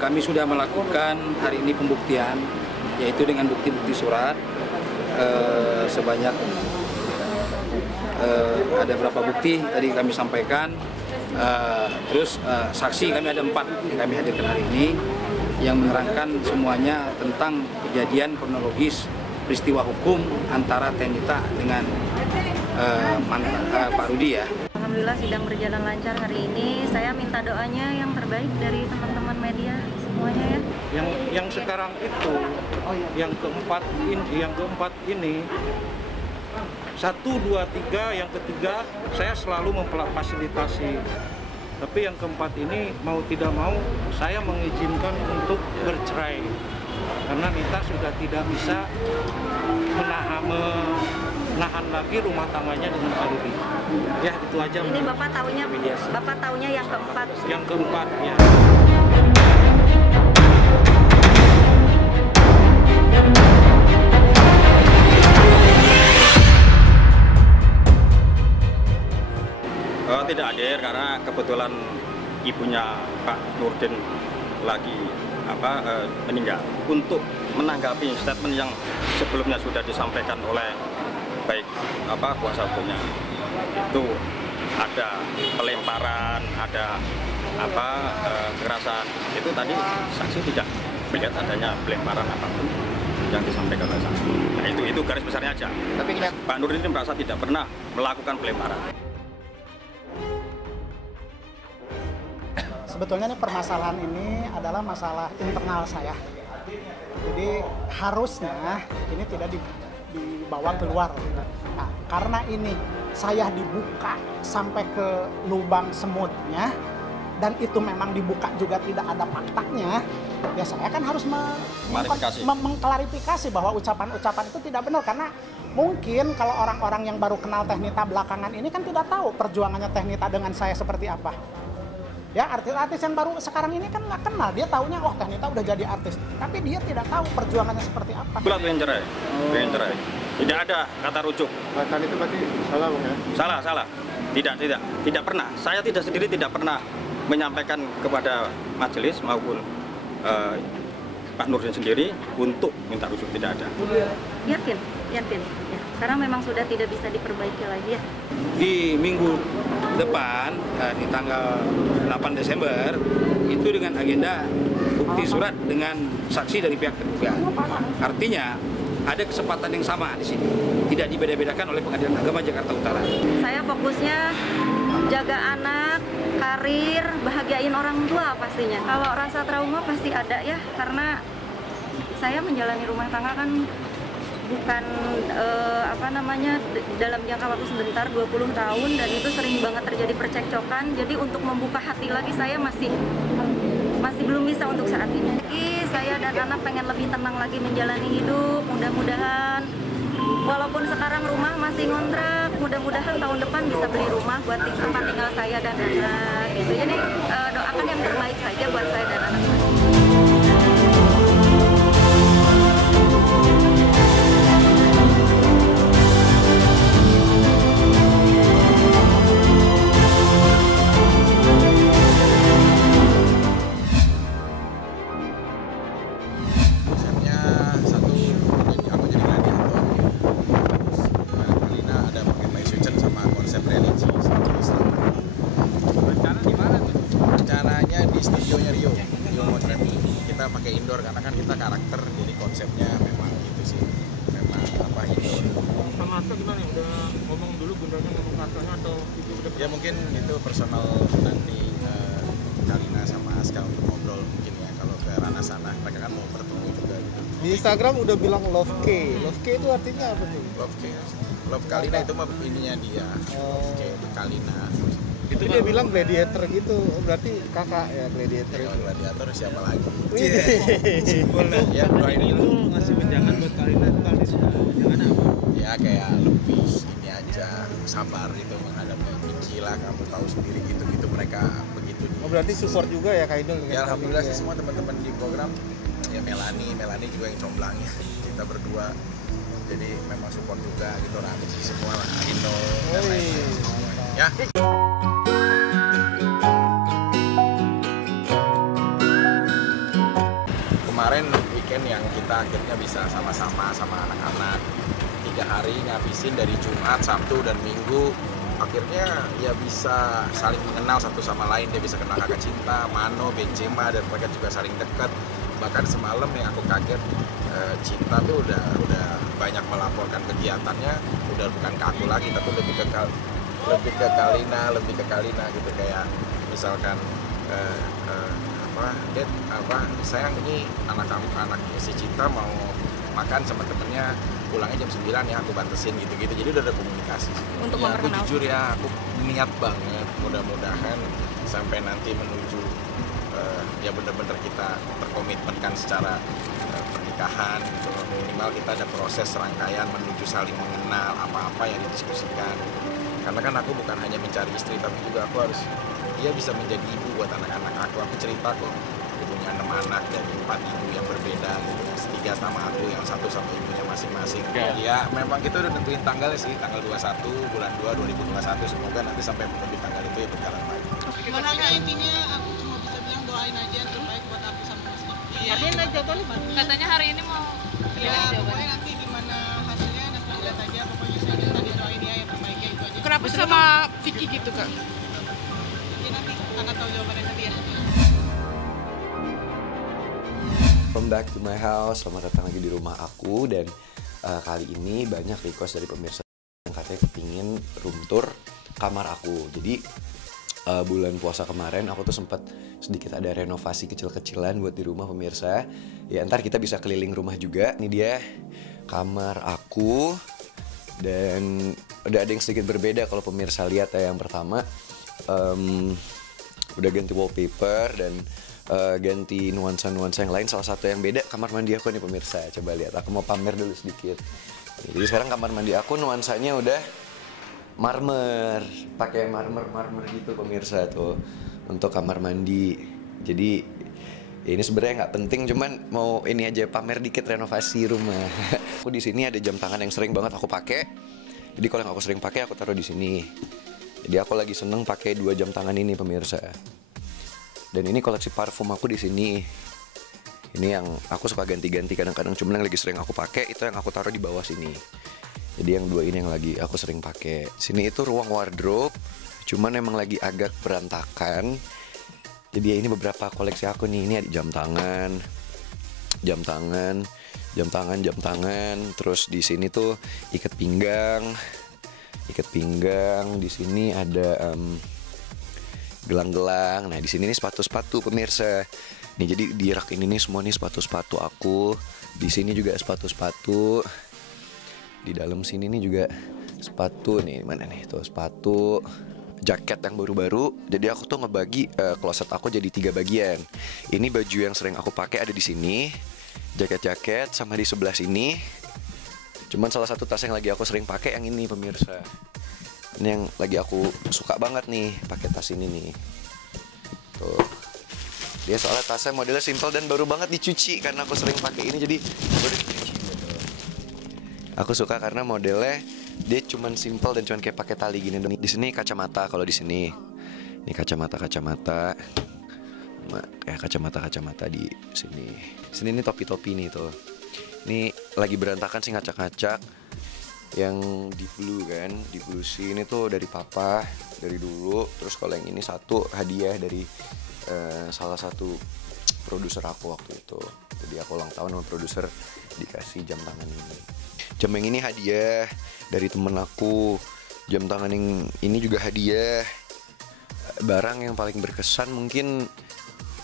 Kami sudah melakukan hari ini pembuktian, yaitu dengan bukti-bukti surat sebanyak ada berapa bukti tadi kami sampaikan. Terus saksi kami ada 4 yang kami hadirkan hari ini yang menerangkan semuanya tentang kejadian kronologis peristiwa hukum antara Tenita dengan Pak Rudi ya. Alhamdulillah sidang berjalan lancar hari ini. Saya minta doanya yang terbaik dari teman-teman media semuanya ya. Yang sekarang itu, yang keempat ini 1, 2, 3, yang ketiga saya selalu memfasilitasi. Tapi yang keempat ini mau tidak mau saya mengizinkan untuk bercerai. Karena Nita sudah tidak bisa menahan lagi rumah tangganya dengan Pak Rudi. Ya itu aja. Ini Bapak taunya yang keempat. Yang keempat ya. Tidak hadir karena kebetulan ibunya Pak Nurdin lagi meninggal. Untuk menanggapi statement yang sebelumnya sudah disampaikan oleh baik kuasa hukumnya, itu ada pelemparan, ada kekerasan. Itu tadi saksi tidak melihat adanya pelemparan apapun yang disampaikan oleh saksi. Nah itu garis besarnya aja. Tapi Pak Nurdin merasa tidak pernah melakukan pelemparan. Sebetulnya permasalahan ini adalah masalah internal saya. Jadi harusnya ini tidak dibawa keluar. Nah, karena ini saya dibuka sampai ke lubang semutnya dan itu memang dibuka juga tidak ada faktanya, ya saya kan harus mengklarifikasi bahwa ucapan-ucapan itu tidak benar. Karena mungkin kalau orang-orang yang baru kenal Tenita belakangan ini kan tidak tahu perjuangannya Tenita dengan saya seperti apa. Ya artis-artis yang baru sekarang ini kan nggak kenal, dia taunya oh Tenita udah jadi artis, tapi dia tidak tahu perjuangannya seperti apa. Bulat pengen cerai, tidak ada kata rujuk. Bahkan itu berarti salah Bang ya? Salah, tidak pernah. Saya sendiri tidak pernah menyampaikan kepada majelis maupun Pak Nurdin sendiri untuk minta rujuk, tidak ada. Yakin ya. Karena memang sudah tidak bisa diperbaiki lagi ya. Di minggu depan, di tanggal 8 Desember, itu dengan agenda bukti surat dengan saksi dari pihak tergugat. Artinya, ada kesempatan yang sama di sini. Tidak dibeda-bedakan oleh Pengadilan Agama Jakarta Utara. Saya fokusnya jaga anak, karir, bahagiain orang tua pastinya. Kalau rasa trauma pasti ada ya, karena saya menjalani rumah tangga kan bukan dalam jangka waktu sebentar 20 tahun dan itu sering banget terjadi percekcokan. Jadi untuk membuka hati lagi saya masih belum bisa untuk saat ini. Saya dan anak pengen lebih tenang lagi menjalani hidup. Mudah-mudahan walaupun sekarang rumah masih ngontrak, mudah-mudahan tahun depan bisa beli rumah buat tempat tinggal saya dan anak gitu. Jadi doakan yang terbaik saja buat saya dan anak saya. Kita pakai indoor karena kan kita karakter, jadi konsepnya memang gitu sih, memang indoor. Sama Aska gimana? Udah ngomong dulu bundanya ngomong katanya atau itu udah? Ya mungkin itu personal nanti Kalina sama Aska untuk ngobrol mungkin ya, kalau ke ranah sana mereka kan mau bertemu juga gitu. Di Instagram udah bilang love K itu artinya apa tuh? Love Kalina itu mah ininya dia. Love K itu Kalina. Itu dia bilang gladiator gitu, berarti kakak ya gladiator. Ya, gladiator siapa lagi? Simpulnya ya ini lu ngasih wejangan buat Kalina itu jangan apa? Ya kayak lebih ini aja. sabar itu menghadapi Vicky lah, kamu tahu sendiri gitu mereka begitu. Oh, berarti support juga ya Kak Idul? Ya alhamdulillah sih semua teman-teman di program, ya Melani juga yang comblangnya, kita berdua. Jadi memang support juga gitu, Ramzi semua lah, Ino dan lain-lain semuanya. Ya. Kemarin weekend yang kita akhirnya bisa sama-sama sama anak-anak 3 hari ngabisin dari Jumat, Sabtu, dan Minggu. Akhirnya ya bisa saling mengenal satu sama lain, dia bisa kenal kakak Cinta, Mano, Benzema, dan mereka juga saling dekat. Bahkan semalam yang aku kaget, Cinta tuh udah banyak melaporkan kegiatannya, udah bukan ke aku lagi, tapi lebih ke Kalina gitu, kayak misalkan sayang ini anak si Cinta mau makan sama temennya, pulangnya jam 9 ya, aku bantesin gitu-gitu. Jadi udah ada komunikasi. Untuk ya, aku memperkenalkan. jujur ya, aku niat banget, mudah-mudahan sampai nanti menuju ya benar-benar kita terkomitmenkan secara pernikahan gitu. Minimal kita ada proses rangkaian menuju saling mengenal, apa-apa yang didiskusikan gitu. Karena kan aku bukan hanya mencari istri, tapi juga aku harus dia bisa menjadi ibu buat anak-anak aku. Aku cerita kok, aku punya 6 anak dari 4 ibu yang berbeda gitu. 3 sama aku, yang 1 sama ibunya masing-masing. Ya memang kita udah nentuin tanggalnya sih, tanggal 21 bulan 2 2021. Semoga nanti sampai menuju tanggal itu ya berjalan baik. Pokoknya intinya aku cuma bisa bilang doain aja yang terbaik buat aku sama Mas Vicky. Artinya jawabannya katanya hari ini mau pokoknya nanti gimana hasilnya nanti lihat aja. Pokoknya saya minta didoain ya yang terbaik ya, itu aja. Kenapa sama Vicky gitu Kak? Ya nanti akan tahu jawabannya nanti ya. Welcome back to my house, selamat datang lagi di rumah aku. Dan kali ini banyak request dari pemirsa yang katanya kepingin room tour kamar aku. Jadi bulan puasa kemarin aku tuh sempat sedikit ada renovasi kecil-kecilan buat di rumah pemirsa. Ya ntar kita bisa keliling rumah juga. Ini dia kamar aku. Dan udah ada yang sedikit berbeda kalau pemirsa lihat ya. Yang pertama udah ganti wallpaper dan ganti nuansa-nuansa yang lain. Salah satu yang beda kamar mandi aku nih pemirsa. Coba lihat, aku mau pamer dulu sedikit. Jadi sekarang kamar mandi aku nuansanya udah marmer, pakai marmer gitu pemirsa tuh untuk kamar mandi. Jadi ini sebenarnya nggak penting, cuman mau ini aja pamer dikit renovasi rumah. Aku di sini ada jam tangan yang sering banget aku pakai. Jadi kalau yang aku sering pakai aku taruh di sini. Jadi aku lagi seneng pakai 2 jam tangan ini pemirsa. Dan ini koleksi parfum aku di sini. Ini yang aku suka ganti-ganti kadang-kadang, cuman yang lagi sering aku pakai itu yang aku taruh di bawah sini. Jadi yang 2 ini yang lagi aku sering pakai. Sini itu ruang wardrobe, cuman emang lagi agak berantakan. Jadi ya ini beberapa koleksi aku nih. Ini ada jam tangan. Terus di sini tuh ikat pinggang. Di sini ada gelang-gelang. Nah, di sini nih sepatu-sepatu pemirsa. Nih jadi di rak ini nih semua nih sepatu-sepatu aku. Di sini juga sepatu-sepatu. Di dalam sini nih juga sepatu nih, mana nih tuh sepatu, jaket yang baru-baru. Jadi aku tuh ngebagi kloset aku jadi 3 bagian. Ini baju yang sering aku pakai ada di sini, jaket-jaket sama di sebelah sini. Cuman salah satu tas yang lagi aku sering pakai yang ini pemirsa. Ini yang lagi aku suka banget nih, pakai tas ini nih. Tuh. Dia soalnya tasnya modelnya simple dan baru banget dicuci karena aku sering pakai ini, jadi baru dicuci. Aku suka karena modelnya dia cuman simple dan cuman kayak pakai tali gini. Di sini kacamata, kalau di sini. Ini kacamata. Ya kacamata di sini. Sini ini topi-topi nih tuh. Ini lagi berantakan sih, ngacak-ngacak. Yang di blue kan, di blue sih ini tuh dari papa dari dulu. Terus kalau yang ini satu hadiah dari salah satu produser aku waktu itu. Jadi aku ulang tahun sama produser dikasih jam tangan ini. Jam yang ini hadiah dari temen aku. Jam tangan yang ini juga hadiah. Barang yang paling berkesan mungkin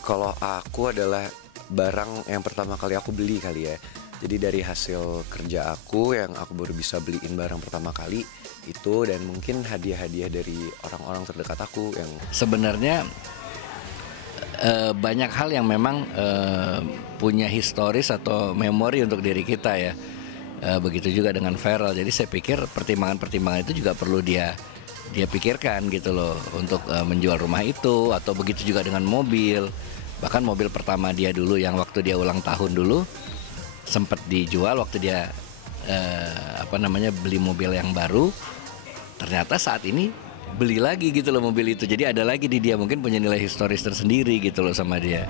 kalau aku adalah barang yang pertama kali aku beli kali ya. Jadi dari hasil kerja aku yang aku baru bisa beliin barang pertama kali itu, dan mungkin hadiah-hadiah dari orang-orang terdekat aku yang sebenarnya banyak hal yang memang punya historis atau memori untuk diri kita ya. begitu juga dengan Feral. Jadi saya pikir pertimbangan-pertimbangan itu juga perlu dia pikirkan gitu loh untuk menjual rumah itu, atau begitu juga dengan mobil. Bahkan mobil pertama dia dulu yang waktu dia ulang tahun dulu sempat dijual waktu dia beli mobil yang baru. Ternyata saat ini beli lagi gitu loh mobil itu. Jadi ada lagi di dia, mungkin punya nilai historis tersendiri gitu loh sama dia.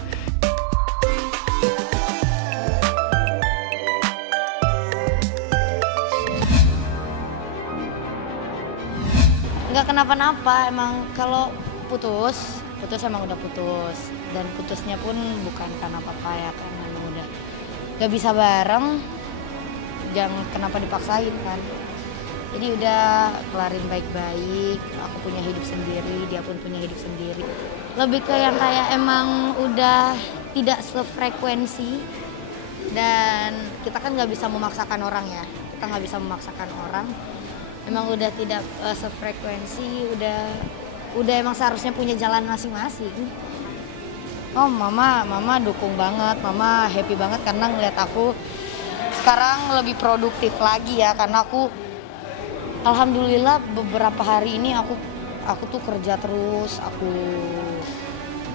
Nggak kenapa-napa, emang kalau putus emang udah putus, dan putusnya pun bukan karena apa-apa ya, karena emang udah nggak bisa bareng, jangan kenapa dipaksain kan. Jadi udah kelarin baik-baik, aku punya hidup sendiri, dia pun punya hidup sendiri. Lebih ke yang kayak emang udah tidak sefrekuensi, dan kita kan nggak bisa memaksakan orang ya, kita nggak bisa memaksakan orang. Emang udah tidak sefrekuensi, udah emang seharusnya punya jalan masing-masing. Oh mama dukung banget, mama happy banget karena ngeliat aku sekarang lebih produktif lagi ya, karena aku alhamdulillah beberapa hari ini aku tuh kerja terus. Aku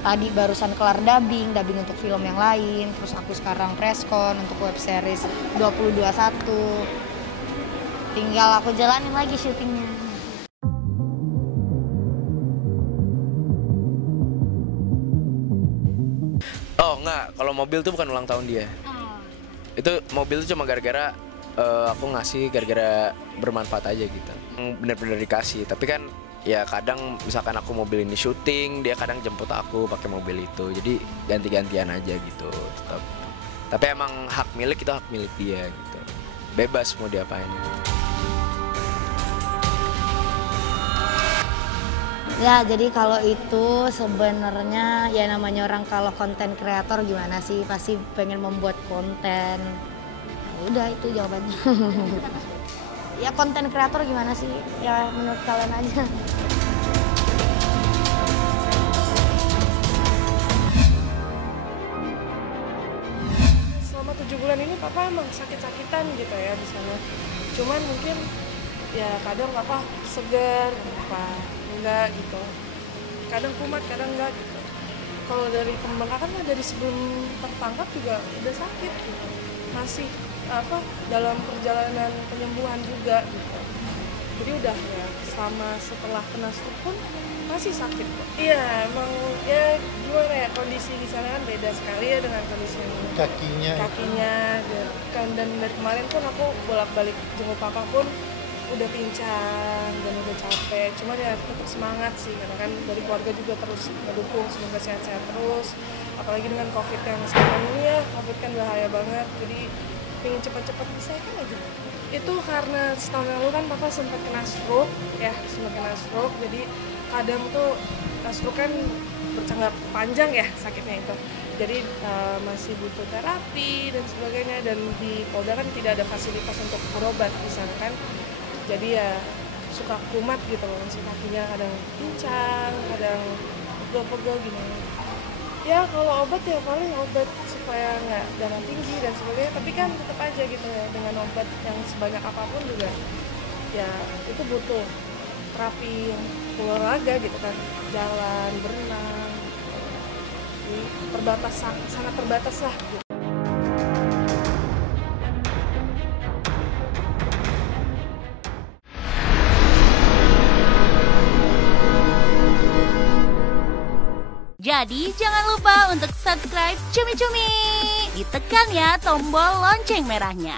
tadi barusan kelar dubbing untuk film yang lain, terus aku sekarang preskon untuk web series 2021. Tinggal aku jalanin lagi syutingnya. Oh enggak, kalau mobil tuh bukan ulang tahun dia. Itu mobil tuh cuma gara-gara aku ngasih gara-gara bermanfaat aja gitu. Bener-bener dikasih, tapi kan ya kadang misalkan aku mobil ini syuting, dia kadang jemput aku pakai mobil itu. Jadi ganti-gantian aja gitu. Tapi emang hak milik itu hak milik dia gitu. Bebas mau diapain. Ya, jadi kalau itu sebenarnya ya namanya orang kalau konten kreator gimana sih, pasti pengen membuat konten. Ya udah itu jawabannya. Ya konten kreator gimana sih? Ya menurut kalian aja. Selama 7 bulan ini papa emang sakit-sakitan gitu ya di sana. Cuman mungkin ya kadang papa segar, apa enggak gitu, kadang kumat kadang enggak gitu. Kalau dari pembengkakan mah dari sebelum tertangkap juga udah sakit gitu, masih dalam perjalanan penyembuhan juga gitu. Jadi udah ya selama setelah kena stroke pun masih sakit kok. Iya emang ya gimana ya, kondisi di sana kan beda sekali ya dengan kondisi kakinya dan dari kemarin pun aku bolak-balik jenguk papa pun udah pincang dan udah capek, cuman ya tetap semangat sih karena kan dari keluarga juga terus mendukung semoga sehat-sehat terus, apalagi dengan COVID yang sekarang ini ya, COVID kan bahaya banget, jadi pengen cepat-cepat diselesaikan aja. Itu karena setahun lalu kan papa sempat kena stroke ya, jadi kadang tuh stroke kan berjangka panjang ya sakitnya itu, jadi masih butuh terapi dan sebagainya, dan di Polda kan tidak ada fasilitas untuk berobat di sana kan. Jadi ya suka kumat gitu loh, si kakinya kadang pincang, kadang pegel-pegel gini. Ya kalau obat ya paling obat supaya nggak darah tinggi dan sebagainya, tapi kan tetap aja gitu ya, dengan obat yang sebanyak apapun juga ya itu butuh terapi yang olahraga gitu kan, jalan, berenang, jadi terbatas, sangat terbatas lah gitu. Jadi jangan lupa untuk subscribe Cumi Cumi. Ditekan ya tombol lonceng merahnya.